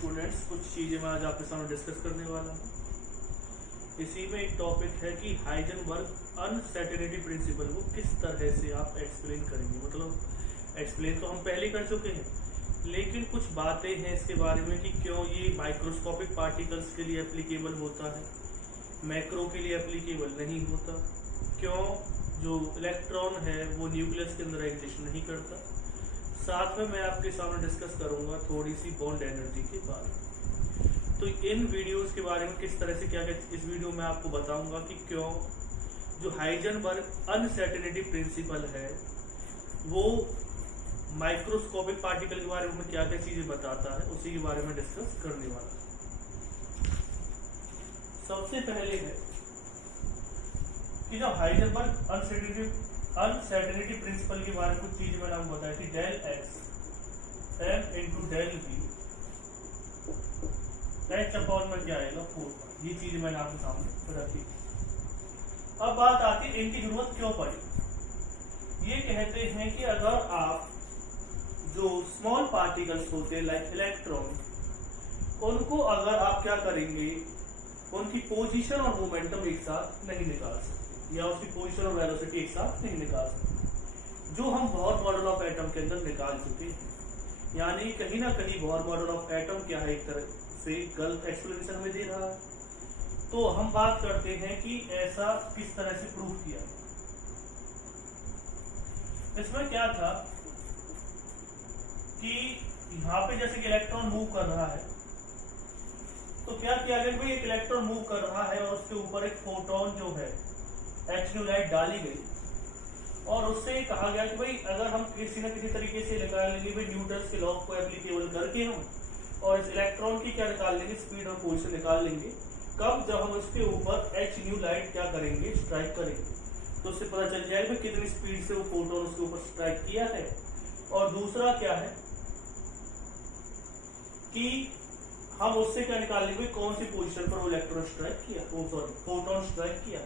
Students, कुछ चीजें मैं आज आपके सामने डिस्कस करने वाला हूँ। इसी में एक टॉपिक है कि हाइजेनबर्ग अनसर्टेनिटी प्रिंसिपल को किस तरह से आप एक्सप्लेन करेंगे। मतलब एक्सप्लेन तो हम पहले कर चुके हैं, लेकिन कुछ बातें हैं इसके बारे में कि क्यों ये माइक्रोस्कोपिक पार्टिकल्स के लिए एप्लीकेबल होता है, मैक्रो के लिए एप्लीकेबल नहीं होता, क्यों जो इलेक्ट्रॉन है वो न्यूक्लियस के अंदर एग्जिस्ट नहीं करता। साथ में मैं आपके सामने डिस्कस करूंगा थोड़ी सी बॉन्ड एनर्जी के बारे में। तो इन वीडियोस के बारे में किस तरह से क्या इस वीडियो में आपको बताऊंगा कि क्यों जो हाइजेनबर्ग अनसर्टेनिटी प्रिंसिपल है वो माइक्रोस्कोपिक पार्टिकल के बारे में क्या क्या चीजें बताता है, उसी के बारे में डिस्कस करने वाला। सबसे पहले है कि जब हाइजेनबर्ग अनसर्टेनिटी प्रिंसिपल के बारे में कुछ चीजें मैंने आपको बताया कि del x m into del v h upon में क्या आएगा 4, ये चीजें मैंने आपके सामने रखी। अब बात आती है इनकी जरूरत क्यों पड़ी। ये कहते हैं कि अगर आप जो स्मॉल पार्टिकल्स होते हैं लाइक इलेक्ट्रॉन, उनको अगर आप क्या करेंगे, उनकी पोजीशन और मोमेंटम एक साथ नहीं निकाल सकते या उसकी पोजीशन और वेलोसिटी एक साथ नहीं निकाल सकते, जो हम बोर मॉडल ऑफ एटम के अंदर निकाल चुके हैं। यानी कहीं ना कहीं बोर मॉडल ऑफ एटम क्या है, एक तरह से गलत एक्सप्लेनेशन हमें दे रहा है। तो हम बात करते हैं कि ऐसा किस तरह से प्रूव किया। इसमें क्या था कि यहाँ पे जैसे कि इलेक्ट्रॉन मूव कर रहा है, तो क्या किया गया भाई, एक इलेक्ट्रॉन मूव कर रहा है और उसके ऊपर एक फोटोन जो है एच लाइट डाली गई और उससे कहा गया कि भाई अगर हम किसी न किसी तरीके से निकाल लेंगे भाई न्यूटन्स के लॉ को एप्लीकेबल करके हम और इस इलेक्ट्रॉन की क्या निकाल लेंगे, स्पीड और पोजीशन निकाल लेंगे। कब, जब हम उसके ऊपर एच न्यू लाइट क्या करेंगे, स्ट्राइक करेंगे, तो उससे पता चल जाएगा कितनी स्पीड से वो फोटोन उसके ऊपर स्ट्राइक किया है। और दूसरा क्या है कि हम उससे क्या निकाल लेंगे, कौन सी पोजीशन पर वो इलेक्ट्रॉन स्ट्राइक किया, फोटोन स्ट्राइक किया।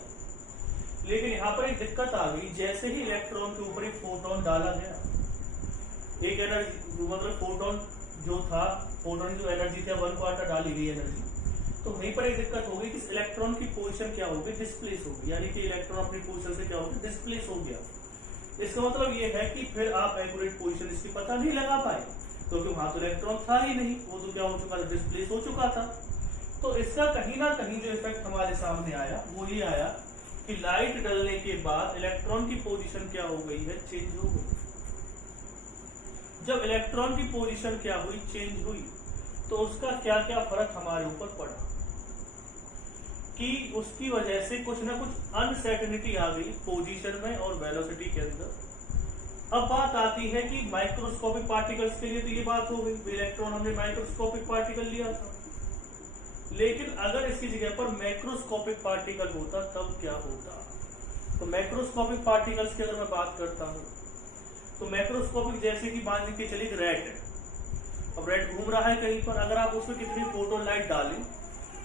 लेकिन यहाँ पर एक दिक्कत आ गई, जैसे ही इलेक्ट्रॉन के ऊपर एक फोटोन डाला गया, एक एनर्जी मतलब फोटोन जो था, फोटोन जो एनर्जी थी 1/4 डाली गई एनर्जी, तो वहीं पर एक दिक्कत हो गई कि इलेक्ट्रॉन की पोजीशन क्या होगी, डिस्प्लेस होगी। यानी कि इलेक्ट्रॉन अपनी पोजीशन से क्या होगी, डिस्प्लेस हो गया। इसका मतलब ये है कि फिर आप एक्यूरेट पोजीशन इसकी पता नहीं लगा पाए, क्योंकि वहां तो इलेक्ट्रॉन था ही नहीं, वो तो क्या हो चुका था, डिस्प्लेस हो चुका था। तो इसका कहीं ना कहीं जो इफेक्ट हमारे सामने आया वो ये आया कि लाइट डलने के बाद इलेक्ट्रॉन की पोजीशन क्या हो गई है, चेंज हो गई। जब इलेक्ट्रॉन की पोजीशन क्या हुई, चेंज हुई, तो उसका क्या क्या फर्क हमारे ऊपर पड़ा कि उसकी वजह से कुछ ना कुछ अनसर्टेनिटी आ गई पोजीशन में और वेलोसिटी के अंदर। अब बात आती है कि माइक्रोस्कोपिक पार्टिकल्स के लिए तो ये बात हो गई, इलेक्ट्रॉन हमने माइक्रोस्कोपिक पार्टिकल लिया था, लेकिन अगर इसकी जगह पर मैक्रोस्कोपिक पार्टिकल होता तब क्या होता। तो मैक्रोस्कोपिक पार्टिकल्स की अगर मैं बात करता हूं तो मैक्रोस्कोपिक जैसे कि मान लीजिए चलिए रेड है, अब रेड घूम रहा है कहीं पर, अगर आप उसमें कितनी फोटोन लाइट डालें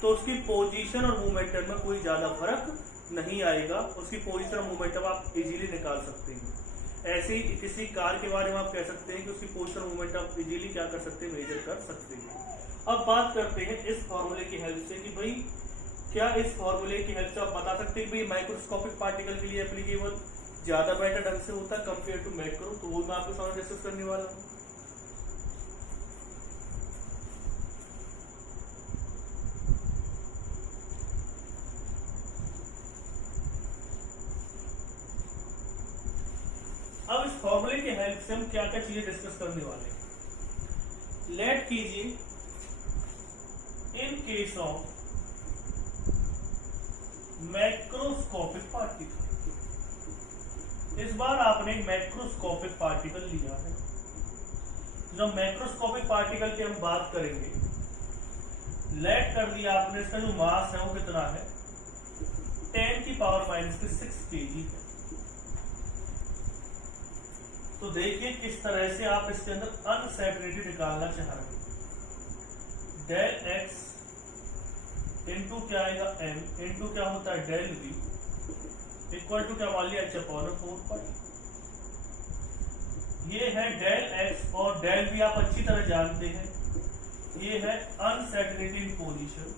तो उसकी पोजीशन और मोमेंटम में कोई ज्यादा फर्क नहीं आएगा, उसकी पोजीशन और मोमेंटम आप इजीली निकाल सकते हैं। ऐसे ही किसी कार के बारे में आप कह सकते हैं कि उसकी पोजीशन और मोमेंटम इजीली क्या कर सकते हैं, मेजर कर सकते हैं। अब बात करते हैं इस फॉर्मूले की हेल्प से कि भाई क्या इस फॉर्मूले की हेल्प से आप बता सकते हैं कि भाई माइक्रोस्कोपिक पार्टिकल के लिए एप्लीकेबल ज्यादा बेटर ढंग से होता है कंपेयर टू मैक्रो। तो वो मैं आपके सामने डिस्कस करने वाला हूँ। अब इस फॉर्मूले की हेल्प से हम क्या क्या चीजें डिस्कस करने वाले हैं। लेट कीजिए इन केस ऑफ मैक्रोस्कोपिक पार्टिकल, इस बार आपने मैक्रोस्कोपिक पार्टिकल लिया है। जब मैक्रोस्कोपिक पार्टिकल की हम बात करेंगे, लेट कर दिया आपने, इसका जो मास है वो कितना है, 10⁻⁻6 kg है। तो देखिए किस तरह से आप इसके अंदर अनसर्टेनिटी निकालना चाह रहे हैं। डेल एक्स इंटू क्या आएगा, एम इंटू क्या होता है, डेल वी इक्वल टू क्या मान लिया, h/4 ये है डेल एक्स और डेल वी आप अच्छी तरह जानते हैं ये है अनसर्टेनिटी इन पोजीशन,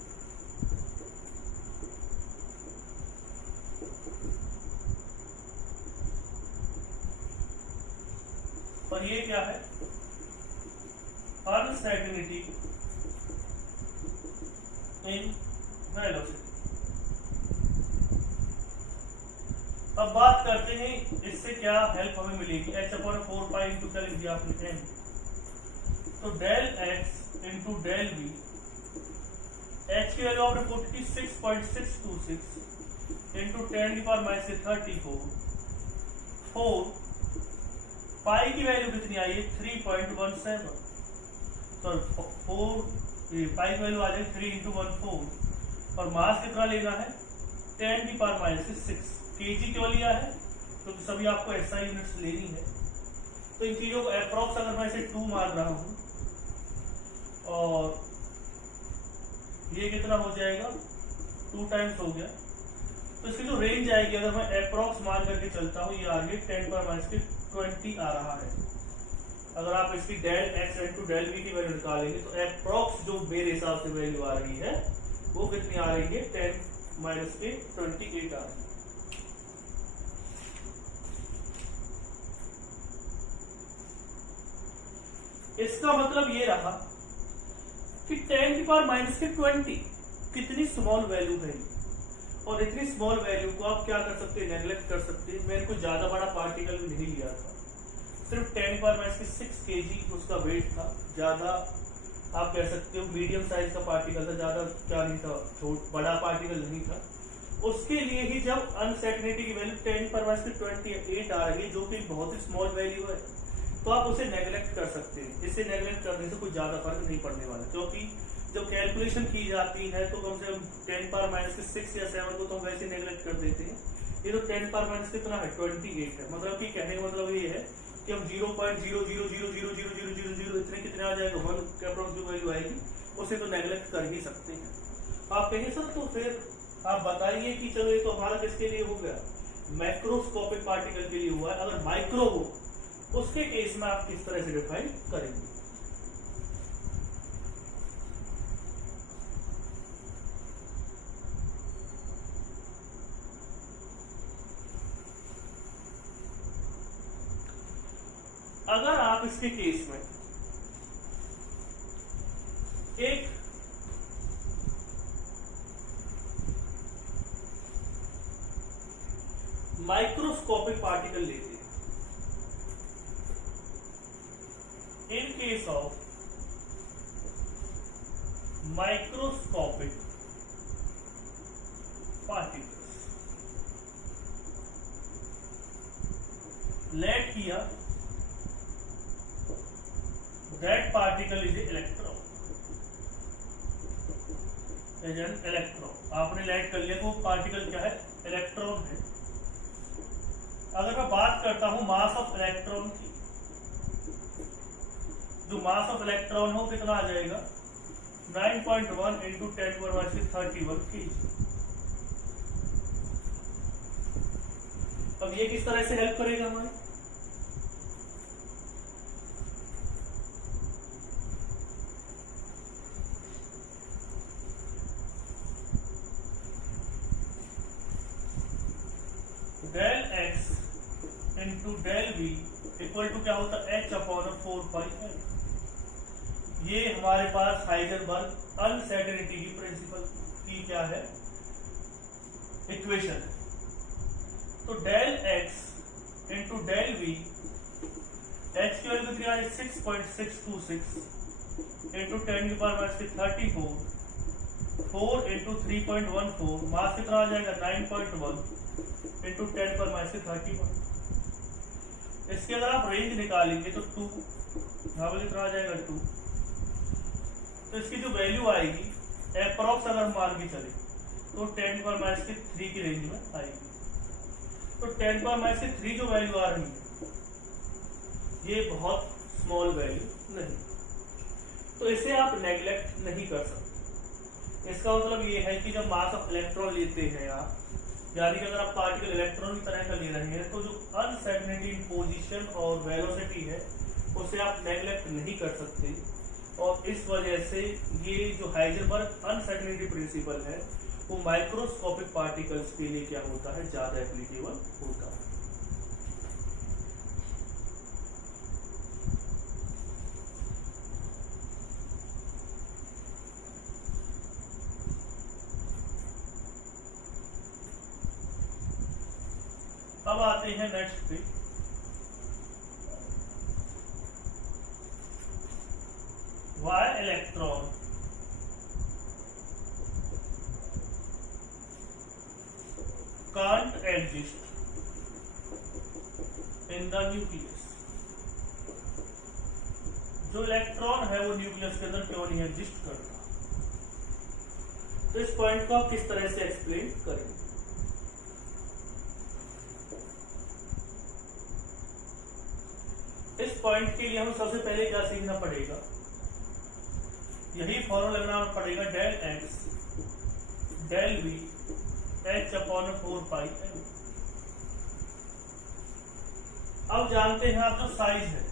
और ये क्या है, अनसर्टेनिटी इन वेलोसिटी। अब बात करते हैं इससे क्या हेल्प हमें मिलेगी। h/4 इंटू क्या लिख दिया आपने m, तो del x into del v, h की वैल्यू आपने पुट की 6.626 इंटू 10⁻34, 4 पाई की वैल्यू कितनी आई है 3.17, सॉरी 4 पाई की वैल्यू आ जाएगी 3 इंटू 14, और मास कितना लेना है 10⁻6 केजी क्यों लिया है, क्योंकि तो सभी आपको एसआई यूनिट्स लेनी है। तो इन चीजों को अप्रॉक्स अगर मैं इसे 2 मान रहा हूं, और ये कितना हो जाएगा 2 टाइम्स हो गया, तो इसकी जो रेंज आएगी अगर मैं अप्रॉक्स मान करके चलता हूँ, ये आ रही है 10⁻20 आ रहा है। अगर आप इसकी del x into del v की वैल्यू निकालेंगे तो अप्रॉक्स जो मेरे हिसाब से वैल्यू आ रही है वो कितनी आ रही है 10⁻28 आ रही है। इसका मतलब ये रहा कि 10⁻20 कितनी स्मॉल वैल्यू है, और इतनी स्मॉल वैल्यू को आप क्या कर सकते हैं, नेग्लेक्ट कर सकते हैं। मैंने कोई ज्यादा बड़ा पार्टिकल भी नहीं लिया था, सिर्फ 10⁻6 केजी उसका वेट था, ज्यादा आप कह सकते हो मीडियम साइज का पार्टिकल था, ज्यादा क्या नहीं था, बड़ा पार्टिकल नहीं था। उसके लिए ही जब अनसर्टेनिटी की वैल्यू 10⁻28 आ रही है, जो कि बहुत ही स्मॉल वैल्यू है, तो आप उसे नेग्लेक्ट कर सकते हैं। इसे नेग्लेक्ट करने से कोई ज्यादा फर्क नहीं पड़ने वाला, क्योंकि जब कैलकुलेशन की जाती है तो कम से कम 10⁻6 या 7 को तो हम वैसे नेग्लेक्ट कर देते हैं। ये तो 10⁻ कितना है 28 है, मतलब कि कहने का मतलब ये है कि हम 0.0000000 इतने कितने आ जाएगा 1 के अप्रोक्स जो वैल्यू आएगी उसे तो नेग्लेक्ट कर ही सकते हैं। आप कहिए सर तो फिर आप बताइए कि चलो ये तो हमारा किसके लिए हो गया, मैक्रोस्कोपिक पार्टिकल के लिए हुआ है, अगर माइक्रो हो उसके केस में आप किस तरह से डिफाइन करेंगे। अगर आप इसके केस में एक माइक्रोस्कोपिक पार्टिकल लेते हैं, in case of microscopic particles, let किया that particle is an electron, is an electron। आपने लेट कर लिया तो पार्टिकल क्या है, इलेक्ट्रॉन है। अगर मैं बात करता हूं मास ऑफ इलेक्ट्रॉन की, जो मास ऑफ इलेक्ट्रॉन हो कितना आ जाएगा 9.1 इंटू 10⁻31 केजी। अब ये किस तरह से हेल्प करेगा हमारे, del x into del v equal to क्या होता है h/4πL। ये हमारे पास हाइजेनबर्ग अनसर्टेनिटी की प्रिंसिपल की क्या है, इक्वेशन है। तो del x into del v, h की वैल्यू कितनी आ रही है 6.626 इंटू 10⁻34, 4 इंटू 3.14, मास कितना आ जाएगा 9.1 इंटू 10⁻31। इसकी अगर आप रेंज निकालेंगे तो 2, यहाँ पर कितना आ जाएगा 2, तो इसकी जो वैल्यू आएगी अप्रॉक्स अगर मान के चले तो 10⁻3 की रेंज में आएगी। तो 10⁻3 जो वैल्यू आ रही है ये बहुत स्मॉल वैल्यू नहीं, तो इसे आप नेग्लेक्ट नहीं कर सकते। इसका मतलब ये है कि जब मास ऑफ इलेक्ट्रॉन लेते हैं आप, यानी कि अगर आप पार्टिकल इलेक्ट्रॉन की तरह का ले रहे हैं, तो जो अनसर्टेनिटी इन पोजीशन और वेलोसिटी है उसे आप नेग्लेक्ट नहीं कर सकते। और इस वजह से ये जो हाइजेनबर्ग अनसर्टेनिटी प्रिंसिपल है वो माइक्रोस्कोपिक पार्टिकल्स के लिए क्या होता है, ज्यादा एप्लीकेबल होता है। अब आते हैं नेक्स्ट पे, why electron can't exist in the nucleus। जो इलेक्ट्रॉन है वो न्यूक्लियस के अंदर क्यों नहीं एग्जिस्ट करता। तो इस पॉइंट को आप किस तरह से एक्सप्लेन करेंगे। इस पॉइंट के लिए हमें सबसे पहले क्या सीखना पड़ेगा, यही फॉर्मूला लगाना पड़ेगा, del x del v h upon 4 pi m. अब जानते हैं आप जो साइज है,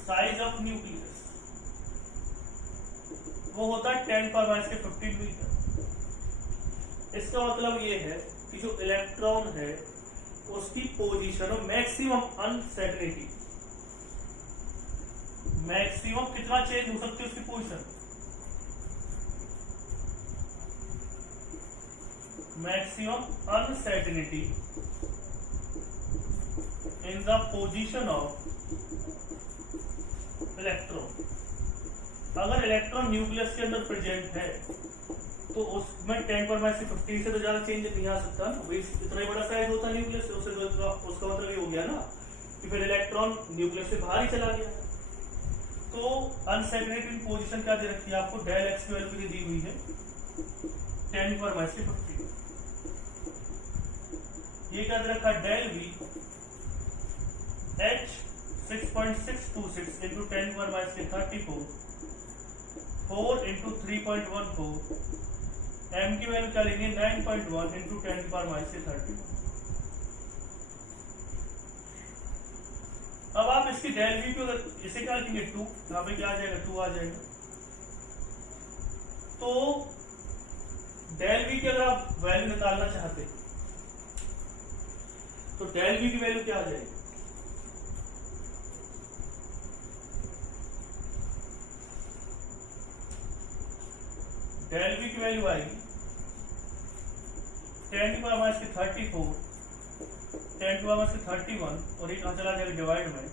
साइज ऑफ न्यूक्लियस वो होता है 10⁻⁵ मीटर। इसका मतलब ये है कि जो इलेक्ट्रॉन है उसकी पोजीशन और मैक्सिमम अनसर्टेनिटी, मैक्सिमम कितना चेंज हो सकती है उसकी position, maximum uncertainty in the position of electron. अगर इलेक्ट्रॉन न्यूक्लियस के अंदर प्रेजेंट है तो उसमें 10⁻⁵ से तो ज्यादा चेंज नहीं आ सकता ना, भाई इतना ही बड़ा साइज होता है न्यूक्लियस से, उसका मतलब ये हो गया ना कि फिर इलेक्ट्रॉन न्यूक्लियस से बाहर ही चला गया। तो अनसर्टेनिटी पोजीशन क्या दे रखी है आपको, डेल एक्स की वैल्यू दी हुई है 10⁻⁵। ये क्या दे रखा है, del v h 6.626 into 10⁻⁴ 4 into 3.14, m की वैल्यू क्या लेंगे 9.1 इंटू 10⁻⁵। अब आप इसकी डेल वी को इसे क्या लिखेंगे 2, यहाँ पे क्या आ जाएगा 2 आ जाएगा। तो डेल वी की अगर आप वैल्यू निकालना चाहते तो डेल वी की वैल्यू क्या आ जाएगी, डेल वी की वैल्यू आएगी 10⁻⁴, 10⁻⁴ और ये कहां चला जाएगा डिवाइड में।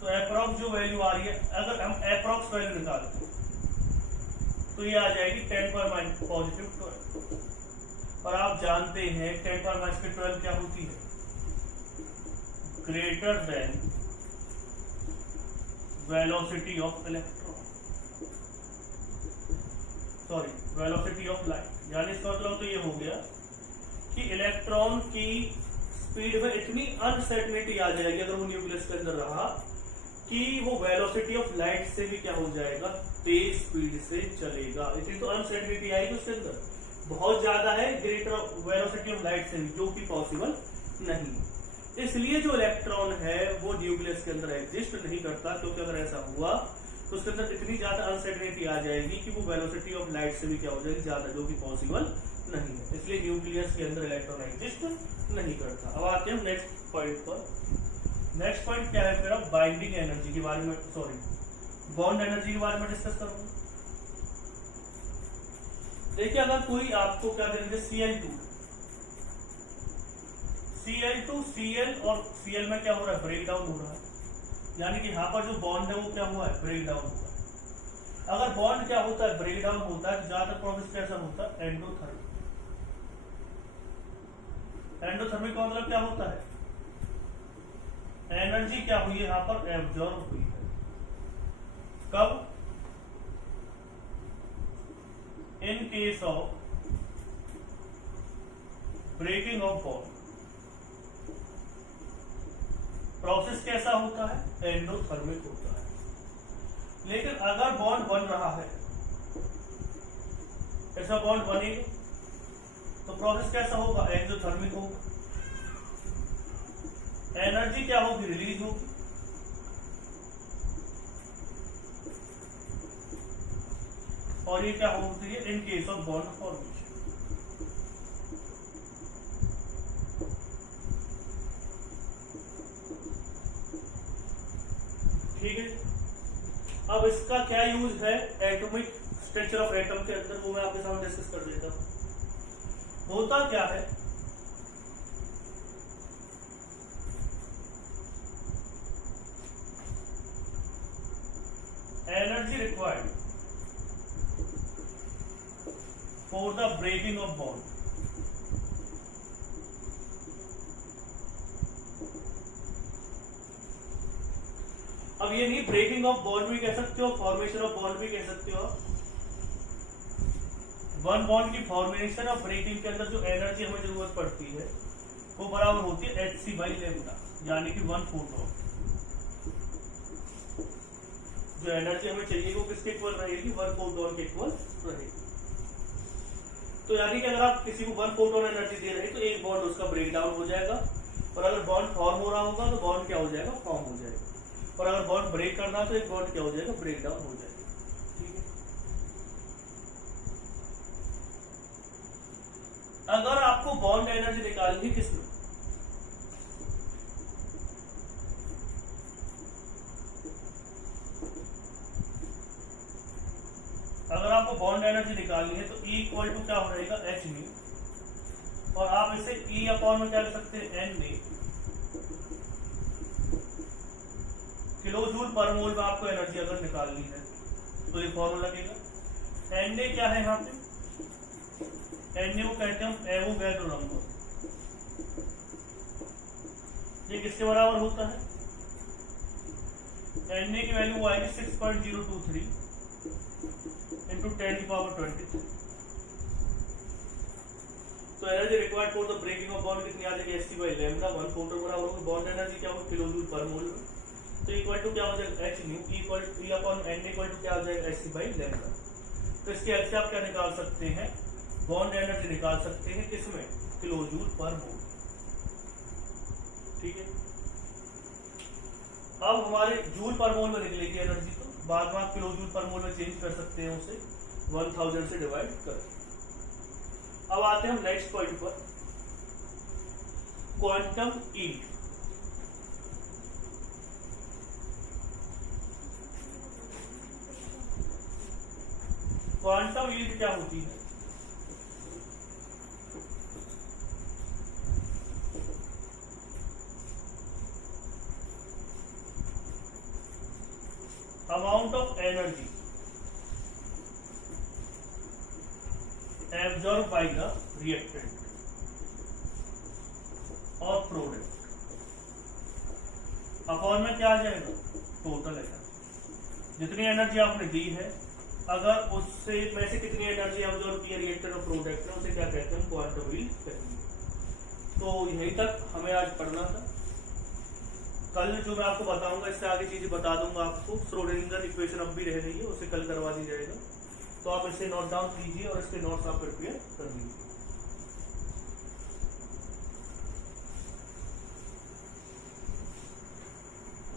तो अप्रॉक्स जो वैल्यू आ रही है, अगर हम अप्रॉक्स वैल्यू निकालते तो ये आ जाएगी 10⁻⁻12। और आप जानते हैं 10⁻⁻12 क्या होती है, greater than velocity of electron, sorry velocity of light. यानी इसका मतलब तो ये हो गया कि इलेक्ट्रॉन की स्पीड में इतनी अनसर्टेनिटी आ जाएगी अगर वो न्यूक्लियस के अंदर रहा कि वो वेलोसिटी ऑफ लाइट से भी क्या हो जाएगा, तेज स्पीड से चलेगा। इतनी तो अनसर्टेनिटी आएगी उसके अंदर, बहुत ज्यादा है ग्रेटर वेलोसिटी ऑफ लाइट से भी, जो कि पॉसिबल नहीं। इसलिए जो इलेक्ट्रॉन है वो न्यूक्लियस के अंदर एग्जिस्ट नहीं करता, क्योंकि अगर ऐसा हुआ तो उसके अंदर इतनी ज्यादा अनसर्टेनिटी आ जाएगी कि वो वेलोसिटी ऑफ लाइट से भी क्या हो जाएगी ज्यादा, जो कि पॉसिबल नहीं है। इसलिए न्यूक्लियस के अंदर इलेक्ट्रॉन एग्जिस्ट नहीं करता। अब आते हैं नेक्स्ट पॉइंट पर। नेक्स्ट पॉइंट क्या है मेरा, बाइंडिंग एनर्जी के बारे में, सॉरी बॉन्ड एनर्जी के बारे में डिस्कस करूंगा। देखिए अगर कोई आपको क्या देंगे Cl2, Cl और Cl में क्या हो रहा है, ब्रेक डाउन हो रहा है, यानी कि यहाँ पर जो बॉन्ड है वो क्या हुआ है, ब्रेक डाउन हुआ है। अगर बॉन्ड क्या होता है, ब्रेक डाउन होता है, ज्यादातर प्रोसेस कैसा होता है, एंडोथर्मिक। एंडोथर्मिक का मतलब क्या होता है, एनर्जी क्या हुई है यहाँ पर, एब्जॉर्ब हुई है। कब, in case of breaking of bond. Process कैसा होता है, एंडोथर्मिक होता है। लेकिन अगर बॉन्ड बन रहा है, ऐसा बॉन्ड बनेगा तो प्रोसेस कैसा होगा, एक्सोथर्मिक होगा। एनर्जी क्या होगी, रिलीज होगी। और ये क्या होती है इन केस ऑफ बॉन्ड फॉर्मेशन। ठीक है, अब इसका क्या यूज है एटॉमिक स्ट्रक्चर ऑफ एटम के अंदर, वो मैं आपके सामने डिस्कस कर देता हूं। होता क्या है, energy required for the breaking of bond. अब ये नहीं ब्रेकिंग ऑफ बॉन्ड भी कह सकते हो, फॉर्मेशन ऑफ बॉन्ड भी कह सकते हो। वन बॉन्ड की फॉर्मेशन और ब्रेकिंग के अंदर जो एनर्जी हमें जरूरत पड़ती है वो बराबर होती है hc/λ, यानी कि 1 फोटोन। जो एनर्जी हमें चाहिए वो किसके इक्वल रहेगी, 1 फोटोन के इक्वल रहेगी। तो यानी कि अगर आप किसी को 1 फोटोन एनर्जी दे रहे हैं तो एक बॉन्ड उसका ब्रेक डाउन हो जाएगा, और अगर बॉन्ड फॉर्म हो रहा होगा तो बॉन्ड क्या हो जाएगा, फॉर्म हो जाएगा, और अगर बॉन्ड ब्रेक करना तो एक बॉन्ड क्या हो जाएगा, ब्रेक डाउन हो जाएगा। ठीक है, अगर आपको बॉन्ड एनर्जी निकालनी किसमें, अगर आपको बॉन्ड एनर्जी निकालनी है तो E इक्वल टू क्या हो रहेगा, h न्यू, और आप इसे E अपॉन में क्या लिख सकते हैं, n ने किलो जूल पर मोल में आपको एनर्जी अगर निकालनी है तो ये फॉर्मूला लगेगा। एन ए क्या है यहाँ पे, एन ए को कहते हैं एवोगैड्रो नंबर। ये किसके बराबर होता है, एन ए की वैल्यू आएगी 6.023 into 10⁻23। तो energy required for the breaking of bond कितनी आ जाएगी, hc/λ। 1 फोटोन बराबर होगा बॉन्ड एनर्जी क्या होगी, किलो जूल पर मोल में, तो इक्वल टू क्या हो जाएगा, h nu, equal to E upon n equal to क्या हो जाएगा, hc/λ। तो इसके हेल्प से आप क्या निकाल सकते हैं, बॉन्ड एनर्जी निकाल सकते हैं किसमें, किलो जूल पर मोल। ठीक है, अब हमारे जूल पर मोल में निकलेगी एनर्जी, तो बाद में आप किलो जूल पर मोल में चेंज कर सकते हैं उसे 1000 से डिवाइड कर। अब आते हैं हम नेक्स्ट पॉइंट पर, क्वांटम यील्ड। क्वांटम यील्ड क्या होती है, amount of energy absorb by the reactant और प्रोडक्ट अपॉन में क्या आ जाएगा, टोटल एनर्जी। जितनी एनर्जी आपने दी है अगर उससे में से कितनी एनर्जी एब्जॉर्ब की रिएक्टेंट और प्रोडक्ट ने, उसे क्या कहते हैं, क्वांटम यील्ड कहते हैं। तो यहीं तक हमें आज पढ़ना था। कल जो मैं आपको बताऊंगा इससे आगे चीजें बता दूंगा आपको। श्रोडिंगर इक्वेशन अब भी रह रही है, उसे कल करवा दी जाएगा, तो आप इसे नोट डाउन कीजिए और इसके नोट्स आप प्रिपेयर कर लीजिए।